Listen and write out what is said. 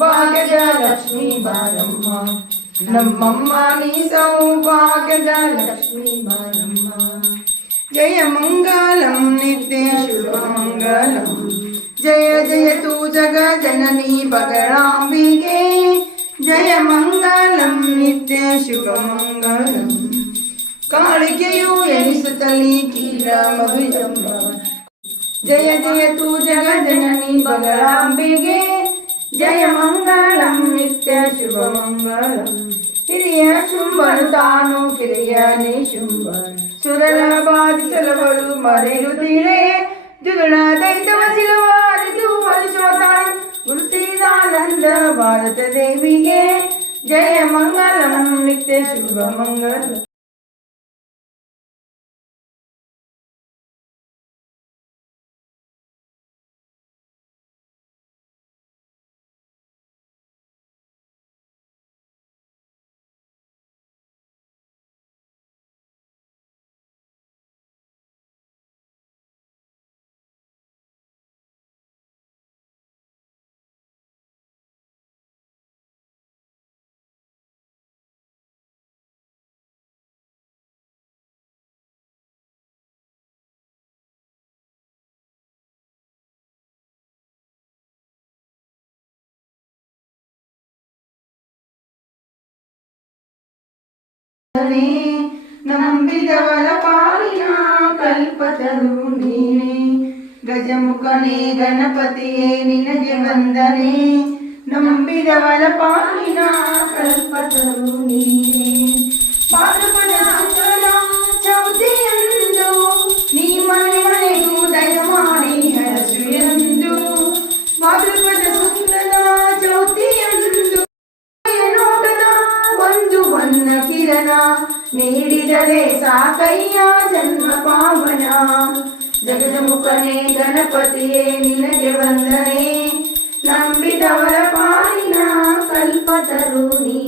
ಭಾಗ್ಯದ ಲಕ್ಷ್ಮೀ ಬಾರಮ್ಮ, ನಮ್ಮಮ್ಮ ನೀ ಸೌಭಾಗ್ಯದ ಲಕ್ಷ್ಮೀ ಬಾರಮ್ಮ. ಜಯ ಮಂಗಲಂ ನಿತ್ಯ ಶುಭ ಮಂಗಲಂ, ಜಯ ಜಯತು ಜಗ ಜನನಿ ಬಗಳಾಂಬಿಗೆ. ಜಯ ಮಂಗಲಂ ನಿತ್ಯ ಶುಭ ಮಂಗಲಂ, ಕಾಳಿಕೆಯು ಎನಿಸುತ್ತಲಿ ಕೀಲ ಮಧುಜಮ್ಮ. ಜಯ ಜಯತು ಜಗ ಜನನಿ ಬಗಳಾಂಬಿಗೆ. ಜಯ ಮಂಗಲಂ ನಿತ್ಯ ಶುಭ ಮಂಗಲಂ. ಹಿರಿಯ ಶುಂಭನು ತಾನು ಕಿರಿಯನೇ ಶುಂಭ, ಸುರಳ ಬಾಧಿಸಲವಳು ಮರೆಯುತ್ತೀರೆ. ದ್ವಿಗುಣ ದೈತವ ಸಿಲುವಾರಿದು ಮನುಷ್ಯತಾಯಿ ಗುರುತಿದಾನಂದ ಭಾರತ ದೇವಿಗೆ. ಜಯ ಮಂಗಲಂ ನಿತ್ಯ ಶುಭ ಮಂಗಲಂ. ನಂಬಿದವರ ಪಾಲಿನ ಕಲ್ಪತರು ನೀನೆ. ಗಜಮುಖನೇ ಗಣಪತಿಯೇ ನಿನಗೆ ವಂದನೆ. ನಂಬಿದವರ ಪಾಲಿನ ಕಲ್ಪತರು ನೀನೆ. ಭಾದ್ರಪದ ಶುಕ್ಲ ಚೌತಿಯಂದು ನೀ ಮನೆ ಮನೆಗೂ ದಯಮಾಡಿ ಹರಸು ಎಂದು. ಭಾದ್ರಪದ ಶುಕ್ಲದ ಚೌತಿಯಂದು ಒಂದು ಬನ್ನ ಕಿರಣ ನೀಡಿದರೆ ಸಾಕಯ್ಯ ಜನ್ಮ ಪಾವನ. ಜಗದಮುಖನೇ ಗಣಪತಿಯೇ ನಿನಗೆ ವಂದನೆ. ನಂಬಿದವರ ಪಾಲಿನ ಕಲ್ಪತರು ನೀ.